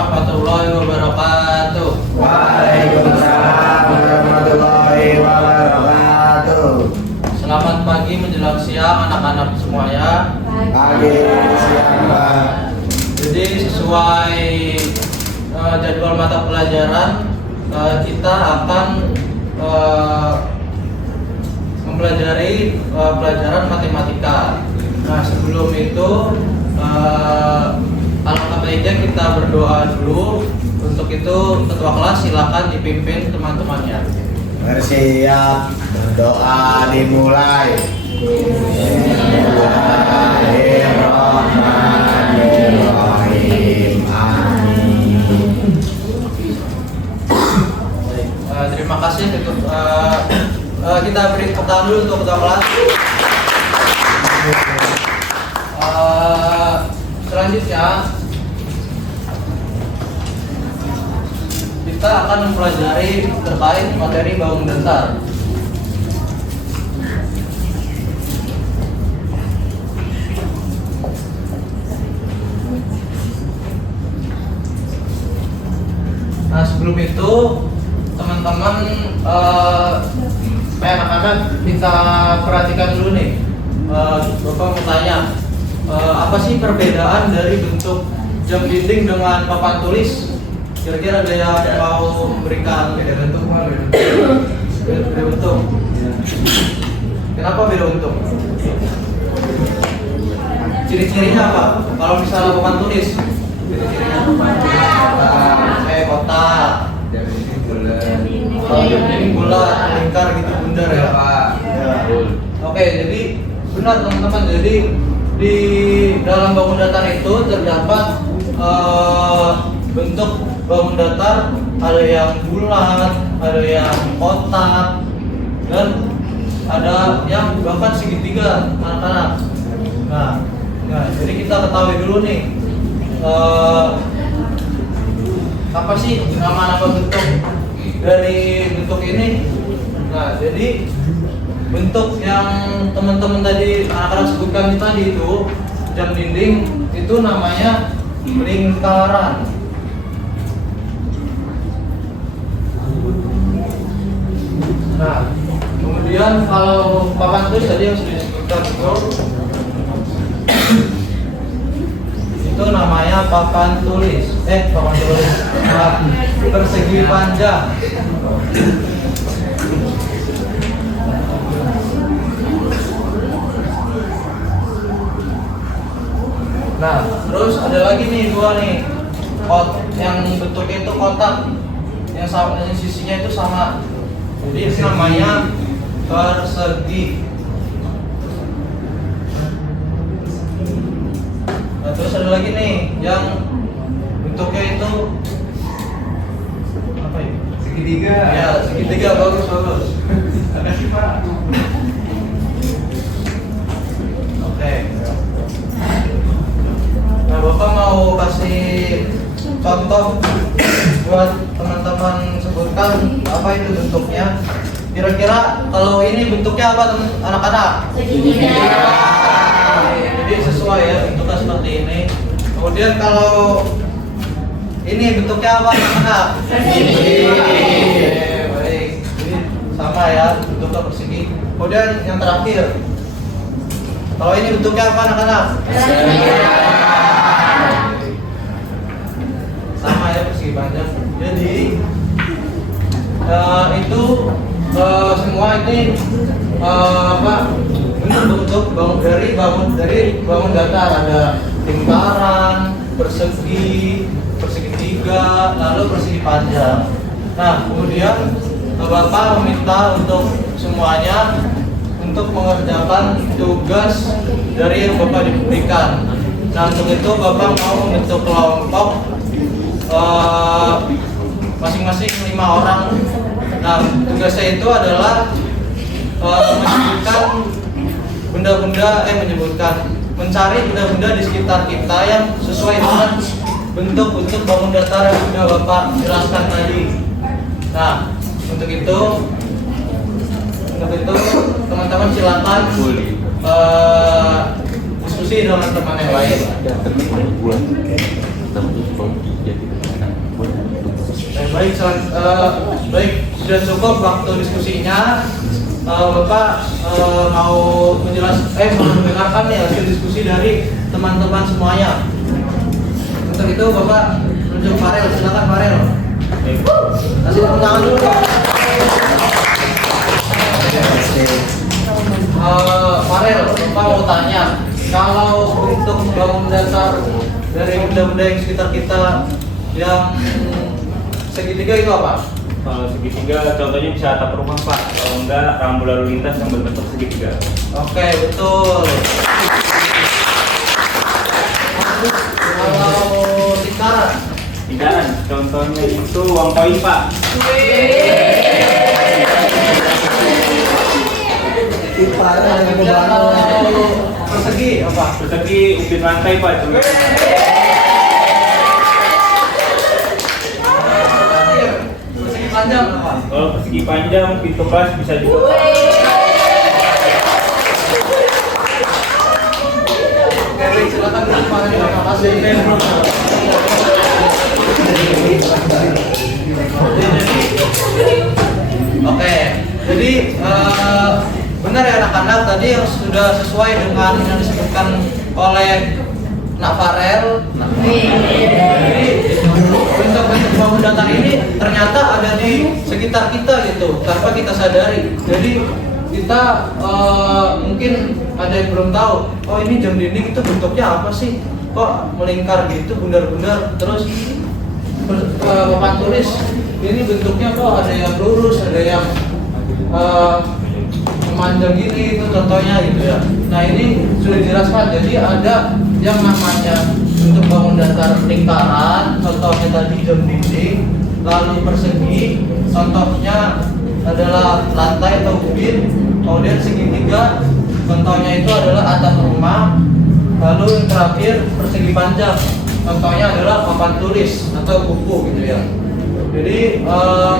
warahmatullahi wabarakatuh. Waalaikumsalam warahmatullahi wabarakatuh. Selamat pagi menjelang siang anak-anak semuanya. Pagi, siang, Pak. Jadi sesuai jadwal mata pelajaran, kita akan mempelajari pelajaran matematika. Nah, sebelum itu alangkah baiknya kita berdoa dulu. Untuk itu ketua kelas silakan dipimpin teman-temannya. Bersiap, doa dimulai. Bismillahirrahmanirrahim. Amin. Terima kasih untuk kita beri tepuk tangan dulu untuk ketua kelas. Selanjutnya kita akan mempelajari terkait materi bangun datar. Nah, sebelum itu teman-teman anak-anak kita perhatikan dulu nih. Bapak mau tanya, apa sih perbedaan dari bentuk jam dinding dengan papan tulis? Kira-kira ada yang mau memberikan beda bentuk? Beda bentuk. Kenapa beda bentuk? Ciri-cirinya apa? Kalau misalnya papan tulis, ciri-cirinya kayak kotak, ini bulat, lingkar gitu, bundar ya Pak. Ya. Oke, jadi benar teman-teman. Jadi di dalam bangun datar itu terdapat bentuk bangun datar, ada yang bulat, ada yang kotak, dan ada yang bahkan segitiga, anak-anak. Nah, jadi kita ketahui dulu nih, apa sih nama-nama bentuk dari bentuk ini. Nah, jadi bentuk yang teman-teman tadi anak-anak sebutkan tadi itu jam dinding itu namanya lingkaran. Nah, kemudian kalau papan tulis tadi yang sudah disebutkan itu namanya papan tulis. Papan tulis persegi panjang. Nah, terus ada lagi nih dua nih, yang bentuknya itu kotak, yang sisinya itu sama. Jadi ini namanya persegi. Nah, terus ada lagi nih yang bentuknya itu apa ya? Segitiga. Ya, segitiga, bagus. Ada sih Pak. Oke. Nah, Bapak mau kasih contoh buat teman-teman sebutkan apa itu bentuknya. Kira-kira kalau ini bentuknya apa anak-anak? Segitiga. Jadi sesuai ya, bentuknya seperti ini. Kemudian kalau ini bentuknya apa anak-anak? Persegi. Baik. Jadi sama ya, bentuknya persegi. Kemudian yang terakhir, kalau ini bentuknya apa anak-anak? Sama ya, persegi panjang. Jadi itu semua ini bentuk dari bangun datar. Ada lingkaran, persegi, segitiga, lalu persegi panjang. Nah, kemudian Bapak meminta untuk semuanya untuk mengerjakan tugas dari yang Bapak diberikan. Nah, untuk itu Bapak mau membentuk kelompok masing-masing 5 orang. Nah, tugasnya itu adalah mencari benda-benda di sekitar kita yang sesuai dengan bentuk-bentuk bangun datar yang sudah Bapak jelaskan tadi. Nah, untuk itu teman-teman silakan diskusi dengan teman yang lain. Baik, baik, sudah cukup waktu diskusinya. Bapak mau mendengarkan nih hasil diskusi dari teman-teman semuanya. Untuk itu Bapak menunjuk Farel, silakan Farel. Kasih tepuk tangan dulu. Farel, Bapak mau tanya, kalau untuk bangun dasar dari benda-benda yang sekitar kita yang segitiga itu apa? Kalau segitiga contohnya bisa atap rumah Pak, kalau enggak rambu lalu lintas yang berbentuk segitiga. Oke, betul. Kalau lingkaran, Contohnya itu uang koin Pak. kalau persegi apa? Persegi ubin lantai Pak. Persegi panjang apa? Kalau persegi panjang pintu kelas bisa juga. Oke, baik, silakan Pak. Terima kasih. Oke, jadi benar ya anak-anak, tadi yang sudah sesuai dengan yang disebutkan oleh Nak Farel. Jadi bentuk-bentuk bangun datar ini ternyata ada di sekitar kita gitu, tanpa kita sadari. Jadi kita mungkin ada yang belum tahu, oh ini jam dinding itu bentuknya apa sih? Kok melingkar gitu, bundar-bundar, terus papan tulis ini bentuknya kok ada yang lurus, ada yang memanjang gini, itu contohnya gitu ya. Nah ini sudah dijelaskan, jadi ada yang namanya untuk bangun datar lingkaran, contohnya tadi jam dinding, lalu persegi, contohnya adalah lantai atau ubin, kemudian segitiga, contohnya itu adalah atap rumah, lalu yang terakhir persegi panjang, contohnya adalah papan tulis atau buku gitu ya. Jadi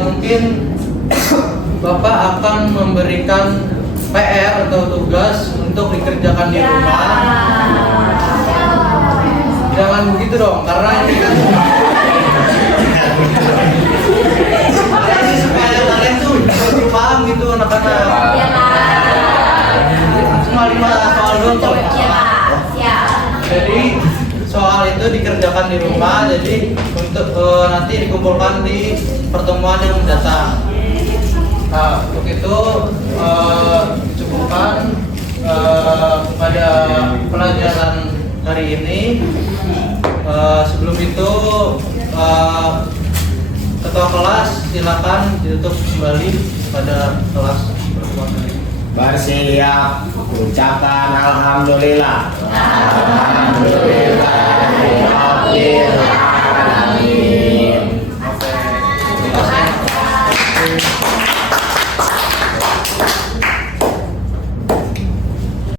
mungkin Bapak akan memberikan PR atau tugas untuk dikerjakan di rumah. Jangan begitu dong, karena ini kan supaya kalian tuh lebih paham gitu anak-anak. Cuma 5 soal doang kok. Jadi soal itu dikerjakan di rumah, jadi untuk nanti dikumpulkan di pertemuan yang mendatang. Nah, untuk itu dicukupkan pada pelajaran hari ini. Sebelum itu ketua kelas silakan ditutup kembali pada kelas pertemuan hari ini. Bersiap ucapkan alhamdulillah. Alhamdulillah.